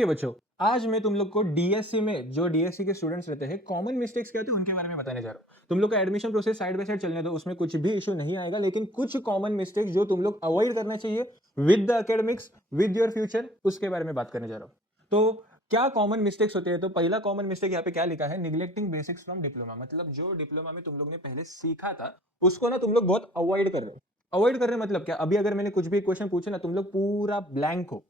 Okay बच्चों, आज मैं तुम लोग को डीएससी में जो डीएससी के स्टूडेंट्स रहते हैं कॉमन मिस्टेक्स क्या होते हैं उनके बारे में बताने जा रहा हूँ। तुम लोग का admission process side by side चलने दो, उसमें कुछ भी इशू नहीं आएगा, लेकिन कुछ कॉमन मिस्टेक्स जो तुम लोग अवॉइड करना चाहिए with the academics, with your future, उसके बारे में बात करने जा रहा हूँ। तो क्या कॉमन मिस्टेक्स होते हैं? तो पहला कॉमन मिस्टेक यहाँ पे क्या लिखा है, निग्लेक्टिंग बेसिक्स फ्रॉम डिप्लोमा। मतलब जो डिप्लोमा में तुम लोग ने पहले सीखा था उसको ना तुम लोग बहुत अवॉइड कर रहे हो। अवॉइड कर रहे हैं मतलब क्या? अभी अगर मैंने कुछ भी क्वेश्चन पूछे ना, तुम लोग पूरा ब्लैंक हो,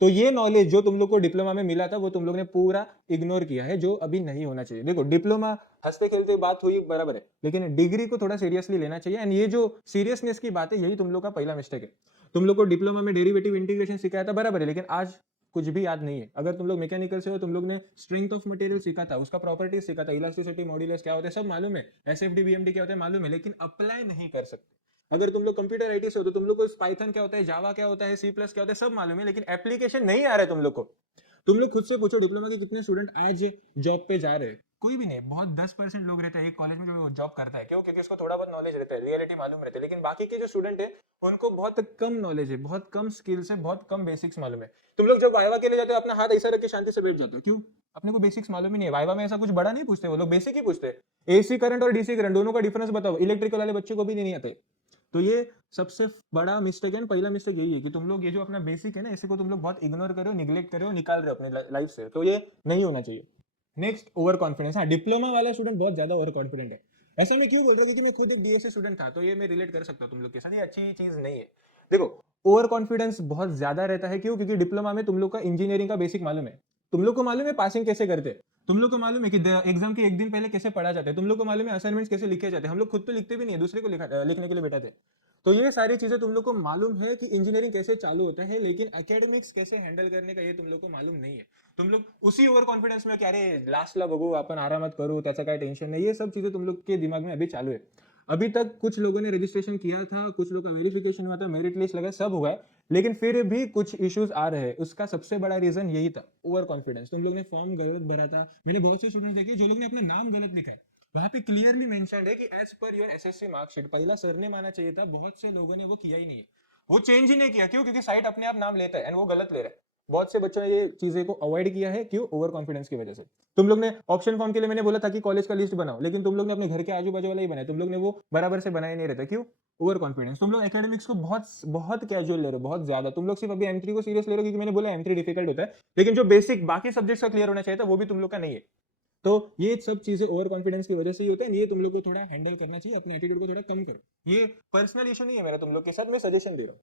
तो ये नॉलेज जो तुम लोग को डिप्लोमा में मिला था वो तुम लोग ने पूरा इग्नोर किया है, जो अभी नहीं होना चाहिए। देखो, डिप्लोमा हंसते खेलते बात हुई बराबर है, लेकिन डिग्री को थोड़ा सीरियसली लेना चाहिए। एंड ये जो सीरियसनेस की बात है, यही तुम लोग का पहला मिस्टेक है। तुम लोग को डिप्लोमा में डेरिवेटिव इंटीग्रेशन सिखाया था बराबर है, लेकिन आज कुछ भी याद नहीं है। अगर तुम लोग मैकेनिकल से हो, तुम लोग ने स्ट्रेंथ ऑफ मटेरियल सीखा था, उसका प्रॉपर्टीज सीखा था, इलास्टिसिटी, मॉड्यूलस क्या होता है सब मालूम है, एसएफडी बीएमडी क्या होता है मालूम है, लेकिन अप्लाई नहीं कर सकते। अगर तुम लोग कंप्यूटर आईटी से हो तो तुम लोग को पाइथन क्या होता है, जावा क्या होता है, सी प्लस क्या होता है सब मालूम है, लेकिन एप्लीकेशन नहीं आ रहा है तुम लोग को। तुम लोग खुद से पूछो, डिप्लोमा के कितने स्टूडेंट आज जॉब पे जा रहे हैं? कोई भी नहीं। बहुत 10% लोग रहते हैं एक कॉलेज में जो जॉब करता है। क्यों? क्योंकि उसको थोड़ा बहुत नॉलेज रहता है, रियलिटी मालूम रहती है। लेकिन बाकी के जो स्टूडेंट है उनको बहुत कम नॉलेज है, बहुत कम स्किल्स है, बहुत कम बेसिक्स मालूम है। तुम लोग जब वाइवा के लिए जाते हो अपना हाथ ऐसा रख के शांति से बैठ जाते हो, क्यों? अपने को बेसिक्स मालूम ही नहीं है। वाइवा में ऐसा कुछ बड़ा नहीं पूछते, वो लोग बेसिक ही पूछते हैं। एसी करंट और डीसी करंट दोनों का डिफरेंस बताओ, इलेक्ट्रिकल वाले बच्चे को भी नहीं आते। तो ये सबसे बड़ा मिस्टेक है। पहला मिस्टेक यही है कि तुम लोग ये जो अपना बेसिक है ना, इसी को तुम लोग बहुत इग्नोर कर रहे हो, निग्लेक्ट कर रहे हो, निकाल रहे हो अपने लाइफ से। तो ये नहीं होना चाहिए। Next, over confidence. हाँ, डिप्लोमा वाला स्टूडेंट बहुत ज्यादा ओवर कॉन्फिडेंट है। ऐसा मैं क्यों बोल रहा हूँ? क्योंकि मैं खुद एक डीएससी स्टूडेंट था, तो ये मैं रिलेट कर सकता हूँ तुम लोग के साथ। ये अच्छी चीज नहीं है। देखो, ओवर कॉन्फिडेंस बहुत ज्यादा रहता है। क्यों? क्योंकि डिप्लोमा में तुम लोग का इंजीनियरिंग का बेसिक मालूम है। तुम लोग को मालूम है पासिंग कैसे करते हैं, तुम लोग को मालूम है कि एग्जाम के एक दिन पहले कैसे पढ़ा जाता है, तुम लोग को मालूम है असाइनमेंट्स कैसे लिखे जाते हैं। हम लोग खुद तो लिखते भी नहीं है, दूसरे को लिखने के लिए बैठा थे। तो ये सारी चीजें तुम लोग को मालूम है कि इंजीनियरिंग कैसे चालू होता है, लेकिन एकेडमिक्स कैसे हैंडल करने का ये तुम लोग को मालूम नहीं है। तुम लोग उसी ओवर कॉन्फिडेंस में, क्या रे लास्टला बघू आपण आरामात करू, त्याचा काय टेंशन नहीं, ये सब चीजें तुम लोग के दिमाग में अभी चालू है। अभी तक कुछ लोगों ने रजिस्ट्रेशन किया था, कुछ लोग का वेरिफिकेशन हुआ था, मेरिट लिस्ट लगा, सब हुआ है, लेकिन फिर भी कुछ इश्यूज आ रहे हैं। उसका सबसे बड़ा रीजन यही था, ओवर कॉन्फिडेंस। तुम लोग ने फॉर्म गलत भरा था। मैंने बहुत से स्टूडेंट्स देखे जो लोग ने अपना नाम गलत लिखा है। वहां पे क्लियरली मेंशन्ड है कि as per your SSC marksheet, पहला सरनेम आना चाहिए था। बहुत से लोगों ने वो किया ही नहीं है, वो चेंज ही नहीं किया। क्यों? क्योंकि साइट अपने आप नाम लेता है एंड वो गलत ले रहा है। बहुत से बच्चों ने ये चीजें को अवॉइड किया है। क्यों? ओवर कॉन्फिडेंस की वजह से। तुम लोग ने ऑप्शन फॉर्म के लिए मैंने बोला था कि कॉलेज का लिस्ट बनाओ, लेकिन तुम लोग ने अपने घर के आजू बाजू वाला ही बनाया। तुम लोग ने वो बराबर से बनाया नहीं रहता। क्यों? Over confidence. तुम लोग एकेडमिक्स को बहुत बहुत कैजुअल ले रहे हो, बहुत ज्यादा। तुम लोग सिर्फ अभी एम3 को सीरियस ले रहे हो, क्योंकि मैंने बोला एम3 डिफिकल्ट होता है, लेकिन जो बेसिक बाकी सब्जेक्ट्स का क्लियर होना चाहिए था वो भी तुम लोग का नहीं है। तो ये सब चीजें ओवर कॉन्फिडेंस की वजह से ही होता है। ये तुम लोग को थोड़ा हैंडल करना चाहिए, अपने एटीट्यूड को थोड़ा कम करो। ये पर्सनल इशू नहीं है मेरा तुम लोग के साथ, मैं सजेशन दे रहा हूँ।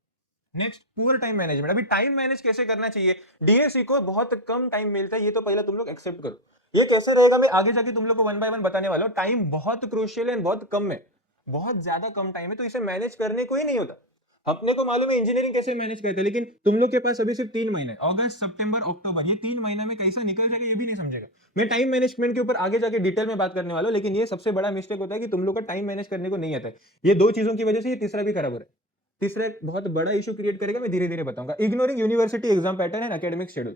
Next, poor time management. अभी टाइम मैनेज कैसे करना चाहिए? डीएससी को बहुत कम टाइम मिलता है, ये तो पहले तुम लोग एक्सेप्ट करो। ये कैसे रहेगा मैं आगे जाके तुम लोग को वन बाय वन बताने वाला हूँ। टाइम बहुत क्रूशियल है, बहुत कम है, बहुत ज्यादा कम टाइम है, तो इसे मैनेज करने को ही नहीं होता। अपने को मालूम है इंजीनियरिंग कैसे मैनेज करते हैं, लेकिन तुम लोग के पास अभी सिर्फ 3 महीने, अगस्त सितंबर अक्टूबर, ये 3 महीने में कैसा निकल जाएगा ये भी नहीं समझेगा। मैं टाइम मैनेजमेंट के ऊपर आगे जाके डिटेल में बात करने वाला हूं, लेकिन ये सबसे बड़ा मिस्टेक होता है कि तुम लोग का टाइम मैनेज करने को नहीं आता है। ये दो चीजों की वजह से ये तीसरा भी खराब हो रहा है। तीसरा एक बहुत बड़ा इशू क्रिएट करेगा, मैं धीरे धीरे बताऊंगा। Ignoring university exam pattern and academic schedule,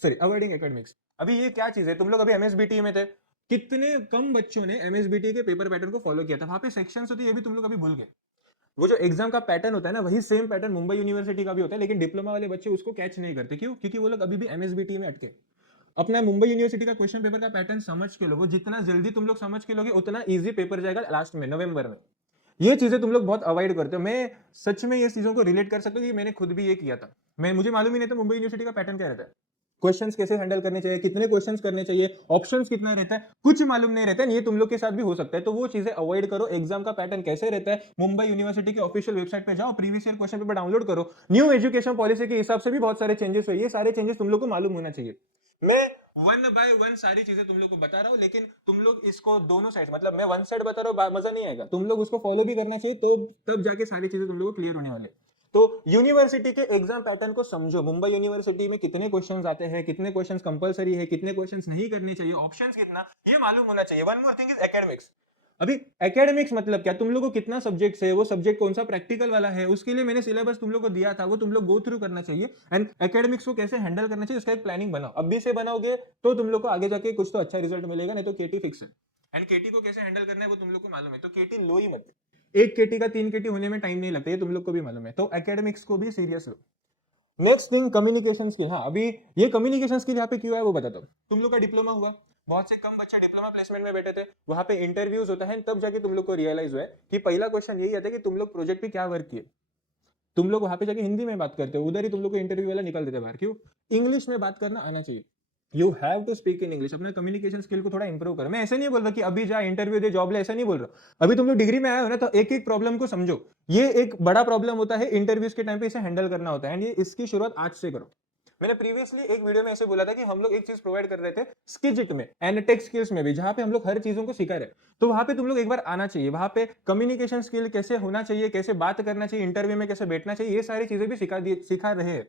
sorry avoiding academics. अभी ये क्या चीज है? तुम लोग अभी एमएसबीटी में थे, कितने कम बच्चों ने एमएसबीटी के पेपर पैटर्न को फॉलो किया था? वहां पे सेक्शंस होती है, ये भी तुम लोग अभी भूल गए। वो जो एग्जाम का पैटर्न होता है ना, वही सेम पैटर्न मुंबई यूनिवर्सिटी का भी होता है, लेकिन डिप्लोमा वाले बच्चे उसको कैच नहीं करते। क्यों? क्योंकि वो लोग अभी भी एमएसबीटी में अटके। अपना मुंबई यूनिवर्सिटी का क्वेश्चन पेपर का पैटर्न समझ के लो, जितना जल्दी तुम लोग समझ के लोगे उतना इजी पेपर जाएगा लास्ट में नवंबर में। ये चीजें तुम लोग बहुत अवॉइड करते हो। मैं सच में ये चीजों को रिलेट कर सकता हूँ, मैंने खुद भी ये किया था। मैं मुझे मालूम ही नहीं था मुंबई यूनिवर्सिटी का पैटर्न क्या रहता है, क्वेश्चंस कैसे हैंडल करने चाहिए, कितने क्वेश्चंस करने चाहिए, ऑप्शंस कितना रहता है, कुछ मालूम नहीं रहता है। ये तुम लोग के साथ भी हो सकता है, तो वो चीजें अवॉइड करो। एग्जाम का पैटर्न कैसे रहता है, मुंबई यूनिवर्सिटी के ऑफिशियल वेबसाइट पे जाओ, previous year question paper download करो। न्यू एजुकेशन पॉलिसी के हिसाब से भी बहुत सारे चेंजेस हुए, ये सारे चेंजेस तुम लोग को मालूम होना चाहिए। मैं वन बाय वन सारी चीजें तुम लोग को बता रहा हूं, लेकिन तुम लोग इसको दोनों साइड, मतलब मैं वन साइड बता रहा हूं, मजा नहीं आएगा। तुम लोग उसको फॉलो भी करना चाहिए, तो तब जाके सारी चीजें तुम लोग को क्लियर होने वाले। तो यूनिवर्सिटी के एग्जाम पैटर्न को समझो। मुंबई यूनिवर्सिटी में कितने क्वेश्चंस आते हैं, कितने क्वेश्चंस कंपलसरी है, कितने क्वेश्चंस नहीं करने चाहिए, ऑप्शंस कितना, ये मालूम होना चाहिए। One more thing is academics. अभी एकेडमिक्स मतलब क्या? तुम लोगों को कितना सब्जेक्ट्स है, वो सब्जेक्ट कौन सा प्रैक्टिकल वाला है, उसके लिए मैंने सिलेबस तुम लोग को दिया था, वो तुम लोग गो थ्रू करना चाहिए। एंड एकेडमिक्स को कैसे हैंडल करना चाहिए उसका एक प्लानिंग बनाओ। अभी से बनाओगे तो तुम लोग को आगे जाके कुछ तो अच्छा रिजल्ट मिलेगा, नहीं तो केटी फिक्स है। एंड केटी को कैसे हैंडल करना है वो तुम लोग को मालूम है, तो केटी लो ही मत। एक केटी का 3 केटी होने में टाइम नहीं लगता, ये तुम लोग को भी मालूम है। तो एकेडमिक्स को भी सीरियस लो। Next thing communication skill. हाँ, अभी ये कम्युनिकेशन स्किल यहाँ पे क्यों है वो बताता हूँ। तुम लोग का डिप्लोमा हुआ, बहुत से कम बच्चे डिप्लोमा प्लेसमेंट में बैठे थे, वहां पे इंटरव्यूज होता है, तब जाके तुम लोग को रियलाइज हुआ है कि पहला क्वेश्चन यही आता है कि तुम लोग प्रोजेक्ट पे क्या वर्क किए। तुम लोग वहां पे जाके हिंदी में बात करते हो, उधर ही तुम लोग को इंटरव्यू वाला निकाल देते बाहर। क्यों? इंग्लिश में बात करना आना चाहिए। You have to speak in English. अपना कम्युनिकेशन स्किल को थोड़ा इंप्रूव करो। मैं ऐसे नहीं बोल रहा कि अभी जा इंटरव्यू दे जॉब ले, ऐसा नहीं बोल रहा। अभी तुम लोग डिग्री में आए हो ना, तो एक एक प्रॉब्लम को समझो। ये एक बड़ा प्रॉब्लम होता है इंटरव्यूज के टाइम पे, इसे हैंडल करना होता है, एंड ये इसकी शुरुआत आज से करो। मैंने प्रीवियसली एक वीडियो में ऐसे बोला था कि हम लोग एक चीज प्रोवाइड कर रहे थे स्किजिट में एंड टेक स्किल्स में भी, जहां पे हम लोग हर चीजों को सिखा रहे हैं। तो वहां पे तुम लोग एक बार आना चाहिए। वहां पे कम्युनिकेशन स्किल कैसे होना चाहिए, कैसे बात करना चाहिए, इंटरव्यू में कैसे बैठना चाहिए, ये सारी चीजें भी सिखा रहे हैं।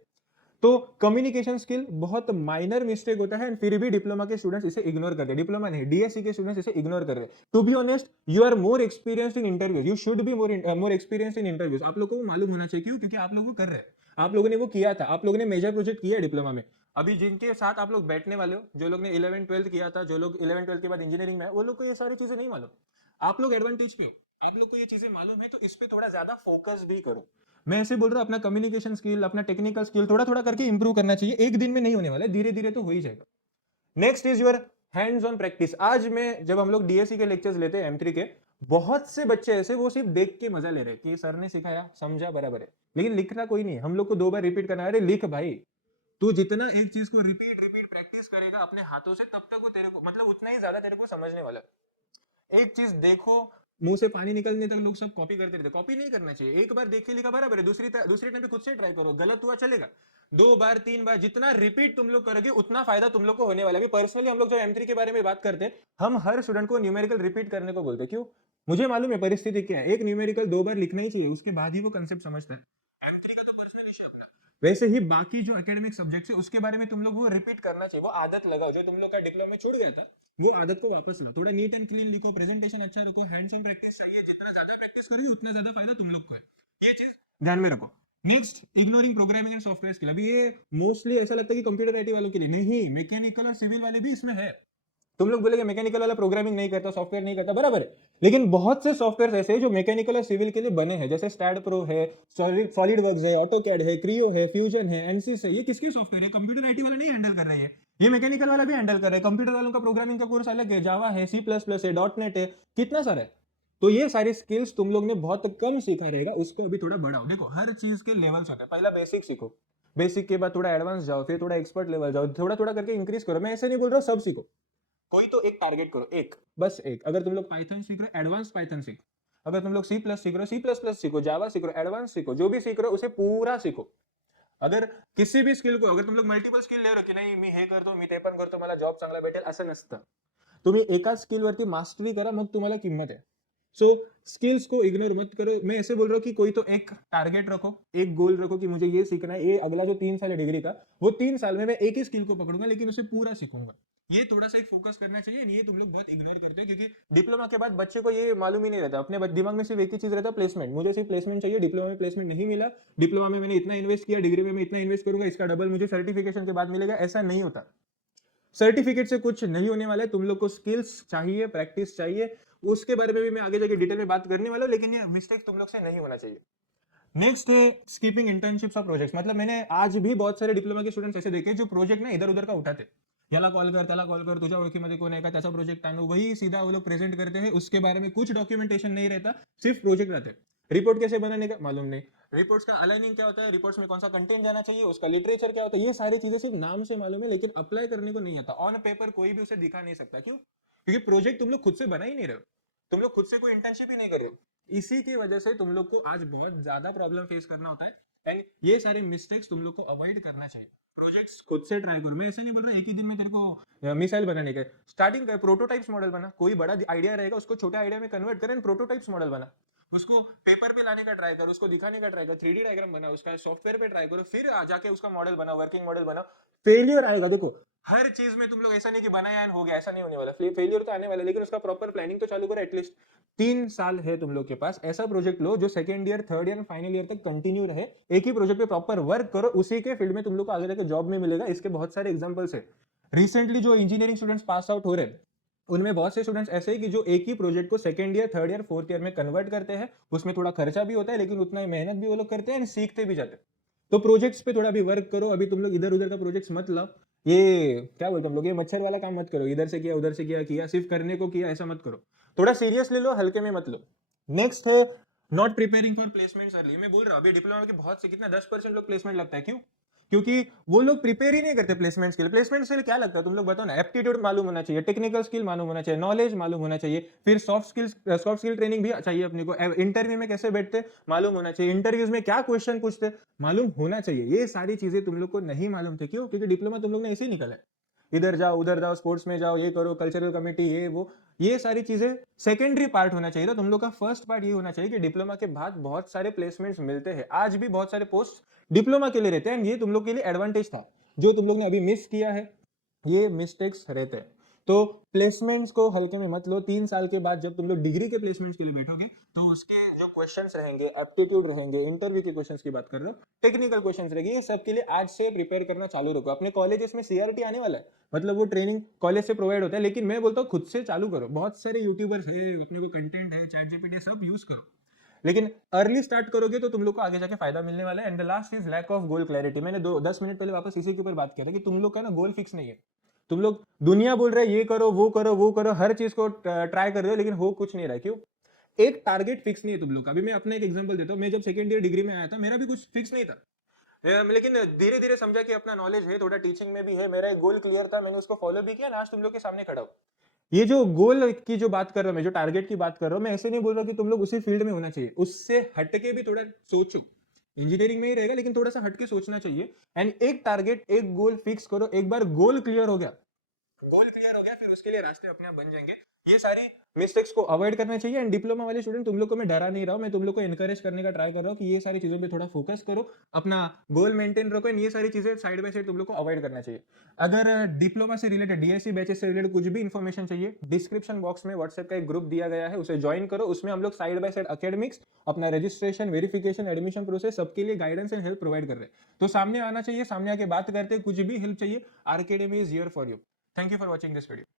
तो कम्युनिकेशन स्किल बहुत माइनर मिस्टेक होता है, एंड फिर भी डिप्लोमा के स्टूडेंट्स इसे इग्नोर कर रहे हैं। डिप्लोमा नहीं, डीएससी के स्टूडेंट्स इसे इग्नोर कर रहे हैं। To be honest, you are more experienced in interviews, you should be more experienced in interviews. आप लोगों को मालूम होना चाहिए। क्यों? क्योंकि आप लोग वो कर रहे हैं, आप लोगों ने वो किया था, आप लोगों ने मेजर प्रोजेक्ट किया है डिप्लोमा में। अभी जिनके साथ आप लोग बैठने वाले हो, जो लोग ने 11th 12th किया था, जो लोग 11th 12th के बाद इंजीनियरिंग में है, वो लोग को ये सारी चीजें नहीं मालूम। आप लोग एडवांटेज पे हो, आप लोग को ये चीजें मालूम है, तो इस पे थोड़ा ज्यादा फोकस भी करो। मैं ऐसे बोल रहा हूँ, अपना कम्युनिकेशन स्किल, अपना टेक्निकल स्किल थोड़ा थोड़ा करके इंप्रूव करना चाहिए। एक दिन में नहीं होने वाला है, धीरे धीरे तो हो ही जाएगा। Next is your hands on practice. आज में जब हम लोग डीएससी के लेक्चर्स लेते हैं M3 के, बहुत से बच्चे ऐसे वो सिर्फ देख के मजा ले रहे कि सर ने सिखाया, समझा, बराबर है, लेकिन लिखना कोई नहीं। हम लोग को 2 बार रिपीट करना है। अरे लिख भाई, तू जितना एक चीज को रिपीट रिपीट प्रैक्टिस करेगा अपने हाथों से, तब तक वो तेरे को, मतलब उतना ही ज्यादा तेरे को समझने वाला है। एक चीज देखो, मुंह से पानी निकलने तक लोग सब कॉपी करते रहते। कॉपी नहीं करना चाहिए। एक बार देख के लिखा बराबर है, दूसरी टाइम पे खुद से ट्राई करो, गलत हुआ चलेगा। 2 बार 3 बार जितना रिपीट तुम लोग करोगे उतना फायदा तुम लोग को होने वाला है। पर्सनली हम लोग जब M3 के बारे में बात करते हैं, हम हर स्टूडेंट को न्यूमेरिकल रिपीट करने को बोलते हैं। क्यों? मुझे मालूम है परिस्थिति क्या है। एक न्यूमेरिकल 2 बार लिखना ही चाहिए, उसके बाद ही वो कंसेप्ट समझता है। M3 का तो पर्सनल इशू अपना। वैसे ही बाकी जो एकेडमिक सब्जेक्ट है उसके बारे में तुम लोग वो रिपीट करना चाहिए। वो आदत लगाओ जो तुम लोग का डिप्लोमा में छूट गया था, वो आदत को वापस लाओ। थोड़ा नीट एंड क्लीन लिखो, प्रेजेंटेशन अच्छा रखो, हैंड्स ऑन प्रैक्टिस चाहिए। जितना ज्यादा प्रैक्टिस करोगे उतना ज्यादा फायदा तुम लोग को है। ये चीज ध्यान में रखो। Next, ignoring programming and software skill. अभी ये मोस्टली ऐसा लगता है कि कंप्यूटर आईटी वालों के लिए नहीं, मैकेनिकल और सिविल वाले भी इसमें है। तुम लोग बोलेगे मैकेनिकल वाला प्रोग्रामिंग नहीं करता, सॉफ्टवेयर नहीं करता, बराबर है, लेकिन बहुत से सॉफ्टवेयर ऐसे हैं जो मैकेनिकल और सिविल के लिए बने हैं। जैसे स्टैड प्रो है, सॉलिड वर्क्स है, ऑटोकैड है, क्रियो है, फ्यूजन है, एनसिस है। ये किसके सॉफ्टवेयर है? कंप्यूटर आईटी वाला नहीं हैंडल कर रहे हैं, ये मैकेनिकल वाला भी हैंडल कर रहे हैं। कंप्यूटर वालों का प्रोग्रामिंग का कोर्स अलग है, जावा है, C++ है, .NET है, कितना सारा है। तो ये सारे स्किल्स तुम लोग ने बहुत कम सीखा रहेगा, उसको अभी थोड़ा बढ़ाओ। देखो, हर चीज के लेवल्स होते हैं। पहला बेसिक सीखो, बेसिक के बाद थोड़ा एडवांस जाओ, फिर थोड़ा एक्सपर्ट लेवल जाओ, थोड़ा थोड़ा करके इंक्रीज करो। मैं ऐसे नहीं बोल रहा सब सीखो, कोई तो एक टारगेट करो, एक, बस एक। अगर तुम लोग पाइथन सीख रहे हो, एडवांस पाइथन सीखो। अगर तुम लोग C+ सीख रहे हो, C++ सीखो, जावा सीख रहे हो, एडवांस सीखो। जो भी सीख रहे हो उसे पूरा सीखो। अगर किसी भी स्किल को, अगर तुम लोग मल्टिपल स्किल ले रहे हो की नाही मी हे करतो, मी ते पण करतो, मला जॉब चांगला भेटेल, असं नसतं। तुम्ही एकाच स्किल वरती मास्टरी करा, मग तुम्हाला किंमत है। सो स्किल्स को इग्नोर मत करो। मैं ऐसे बोल रहा हूँ कि कोई तो एक टारगेट रखो, एक गोल रखो कि मुझे ये सीखना है। ये अगला जो 3 साल है डिग्री का, वो 3 साल में मैं एक ही स्किल को पकड़ूंगा, लेकिन उसे पूरा सीखूंगा। ये थोड़ा सा एक फोकस करना चाहिए। ये तुम लोग बहुत इग्नोर करते हैं, क्योंकि डिप्लोमा के बाद बच्चे को ये मालूम ही नहीं रहता। अपने दिमाग में सिर्फ एक ही चीज रहता है, प्लेसमेंट। मुझे सिर्फ प्लेसमेंट चाहिए। डिप्लोमा में प्लेसमेंट नहीं मिला, डिप्लोमा में मैंने इतना इन्वेस्ट किया, डिग्री में मैं इतना इन्वेस्ट करूंगा, इसका डबल मुझे सर्टिफिकेशन के बाद मिलेगा, ऐसा नहीं होता। सर्टिफिकेट से कुछ नहीं होने वाला है। तुम लोग को स्किल्स चाहिए, प्रैक्टिस चाहिए। उसके बारे में भी मैं आगे जाके डिटेल में बात करने वाला हूं, लेकिन ये मिस्टेक तुम लोग से नहीं होना चाहिए। नेक्स्ट है स्कीपिंग इंटर्नशिप्स और प्रोजेक्ट्स। मतलब मैंने आज भी बहुत सारे डिप्लोमा के स्टूडेंट्स ऐसे देखे जो प्रोजेक्ट ना इधर उधर का उठाते, याला कॉल कर, त्याला कॉल कर, तुझ्या ओळखीमध्ये कोण आहे का, त्याचा प्रोजेक्ट आणू, वही सीधा वो लोग प्रेजेंट करते हैं। उसके बारे में कुछ डॉक्यूमेंटेशन नहीं रहता, सिर्फ प्रोजेक्ट रहते हैं। रिपोर्ट कैसे बनाने का मालूम नहीं, रिपोर्ट्स का अलाइनिंग क्या होता है, रिपोर्ट्स में कौन सा कंटेंट जाना चाहिए, उसका लिटरेचर क्या होता है, ये सारी चीजें सिर्फ नाम से मालूम है, लेकिन अप्लाई करने को नहीं आता। ऑन पेपर कोई भी उसे दिखा नहीं सकता। क्यों? क्योंकि प्रोजेक्ट तुम लोग खुद से बना ही नहीं रहे हो, तुम लोग खुद से कोई इंटर्नशिप ही नहीं कर रहे हो। इसी की वजह से तुम लोग को आज बहुत ज्यादा प्रॉब्लम फेस करना होता है, एंड ये सारे मिस्टेक्स तुम लोग को अवॉइड करना चाहिए। प्रोजेक्ट्स खुद से ट्राई करो। मैं ऐसे नहीं बोल रहा एक ही दिन में तेरे को मिसाइल बनाने का। स्टार्टिंग कर, प्रोटोटाइप्स मॉडल बना। कोई बड़ा आइडिया रहेगा उसको छोटे आइडिया में कन्वर्ट कर, प्रोटोटाइप्स मॉडल बना। उसको पेपर पे लाने का ट्राई करो, उसको दिखाने का ट्राई करो, 3D डायग्राम बना, उसका सॉफ्टवेयर पे ट्राई करो, फिर जाके उसका मॉडल बना, वर्किंग मॉडल बना। फेलियर आएगा, देखो हर चीज में तुम लोग ऐसा नहीं कि बनाया एंड हो गया, ऐसा नहीं होने वाला। फेलियर तो आने वाला है, लेकिन उसका प्रॉपर प्लानिंग तो चालू करो। एटलीस्ट 3 साल है तुम लोग के पास, ऐसा प्रोजेक्ट लो जो second year, third year, final year तक कंटिन्यू रहे। एक ही प्रोजेक्ट पे प्रॉपर वर्क करो, उसी के फील्ड में तुम लोग को आगे जाके जॉब में मिलेगा। इसके बहुत सारे एग्जांपल्स है। रिसेंटली जो इंजीनियरिंग स्टूडेंट्स पास आउट हो रहे हैं, उनमें बहुत से स्टूडेंट्स ऐसे ही कि जो एक ही प्रोजेक्ट को second year, third year, fourth year में कन्वर्ट करते हैं। उसमें थोड़ा खर्चा भी होता है, लेकिन उतना ही मेहनत भी वो लोग करते हैं, सीखते भी जाते हैं। तो प्रोजेक्ट्स पे थोड़ा अभी वर्क करो, अभी तुम लोग इधर उधर का प्रोजेक्ट्स मत लाओ, ये क्या बोलते हैं हम लोग, ये मच्छर वाला काम मत करो, इधर से किया उधर से किया सिर्फ करने को किया, ऐसा मत करो, थोड़ा सीरियस ले लो, हल्के में मत लो। नेक्स्ट है not preparing for placements early. मैं बोल रहा हूँ अभी डिप्लोमा के बहुत से कितना 10% लोग प्लेसमेंट लगता है, क्यों? क्योंकि वो लोग प्रिपेयर ही नहीं करते प्लेसमेंट्स के लिए। प्लेसमेंट्स के लिए क्या लगता है तुम लोग बताओ ना, एप्टीट्यूड मालूम होना चाहिए, टेक्निकल स्किल मालूम होना चाहिए, नॉलेज मालूम होना चाहिए, फिर सॉफ्ट स्किल ट्रेनिंग भी चाहिए अपने को, इंटरव्यू में कैसे बैठते मालूम होना चाहिए, इंटरव्यूज में क्या क्वेश्चन पूछते मालूम होना चाहिए। ये सारी चीजें तुम लोग को नहीं मालूम थे, क्यों? क्योंकि डिप्लोमा तुम लोग ने ऐसे ही निकाला है, इधर जाओ उधर जाओ, स्पोर्ट्स में जाओ, ये करो, कल्चरल कमेटी, ये वो, ये सारी चीजें सेकेंडरी पार्ट होना चाहिए था तुम लोग का। फर्स्ट पार्ट ये होना चाहिए कि डिप्लोमा के बाद बहुत सारे प्लेसमेंट्स मिलते हैं, आज भी बहुत सारे पोस्ट डिप्लोमा के लिए रहते हैं, ये तुम लोग के लिए एडवांटेज था जो तुम लोग ने अभी मिस किया है, ये मिस्टेक्स रहते हैं। तो प्लेसमेंट्स को हल्के में मत लो। 3 साल के बाद जब तुम लोग डिग्री के प्लेसमेंट्स के लिए बैठोगे तो उसके जो क्वेश्चंस रहेंगे, एप्टीट्यूड रहेंगे, इंटरव्यू के क्वेश्चंस की बात कर रहे हो, टेक्निकल क्वेश्चंस रहेंगे, ये सब के लिए आज से प्रिपेयर करना चालू रखो। अपने कॉलेजेस में सीआरटी आने वाला है, मतलब वो ट्रेनिंग कॉलेज से प्रोवाइड होता है, लेकिन मैं बोलता हूँ खुद से चालू करो। बहुत सारे यूट्यूबर्स है, अपने को कंटेंट है, चैट जीपीटी सब यूज करो, लेकिन अर्ली स्टार्ट करोगे तो तुम लोग को आगे जाके फायदा मिलने वाला है। And the last is lack of goal clarity. मैंने 10 मिनट पहले वापस इसी के ऊपर बात किया था कि तुम लोग का ना गोल फिक्स नहीं है। तुम लोग दुनिया बोल रहे हैं ये करो वो करो वो करो, हर चीज को ट्राई कर रहे हो, लेकिन हो कुछ नहीं रहा है, क्यों? एक टारगेट फिक्स नहीं है तुम लोग का। अभी मैं अपना एक एग्जांपल देता हूँ, मैं जब सेकंड ईयर डिग्री में आया था मेरा भी कुछ फिक्स नहीं था, लेकिन धीरे धीरे समझा कि अपना नॉलेज है, थोड़ा टीचिंग में भी है, मेरा एक गोल क्लियर था, मैंने उसको फॉलो भी किया, आज तुम लोग के सामने खड़ा हूं। ये जो गोल की जो बात कर रहा हूं मैं, जो टारगेट की बात कर रहा हूं मैं, ऐसे नहीं बोल रहा कि तुम लोग उसी फील्ड में होना चाहिए, उससे हटके भी थोड़ा सोचो। इंजीनियरिंग में ही रहेगा लेकिन थोड़ा सा हटके सोचना चाहिए। एंड एक टारगेट, एक गोल फिक्स करो। एक बार गोल क्लियर हो गया, फिर उसके लिए रास्ते अपने आप बन जाएंगे। ये सारी मिस्टेक्स को अवॉइड करना चाहिए। एंड डिप्लोमा वाले स्टूडेंट, तुम लोग को मैं डरा नहीं रहा हूं, मैं तुम लोग को एनकरेज करने का ट्राई कर रहा हूं कि ये सारी चीजों पे थोड़ा फोकस करो, अपना गोल मेंटेन रखो, एंड ये सारी चीजें साइड बाय साइड तुम लोग को अवॉइड करना चाहिए। अगर डिप्लोमा से रिलेटेड, डीएससी बैचेस से रिलेटेड कुछ भी इन्फॉर्मेशन चाहिए, डिस्क्रिप्शन बॉक्स में व्हाट्सएप का एक ग्रुप दिया गया है, उसे ज्वाइन करो। उसमें हम लोग साइड बाय साइड एकेडमिक्स, अपना रजिस्ट्रेशन, वेरिफिकेशन, एडमिशन प्रोसेस, सबके लिए गाइडेंस एंड हेल्प प्रोवाइड कर रहे हैं। तो सामने आना चाहिए, सामने आके बात करते, कुछ भी हेल्प चाहिए, R Academy is here for you. Thank you for watching this video.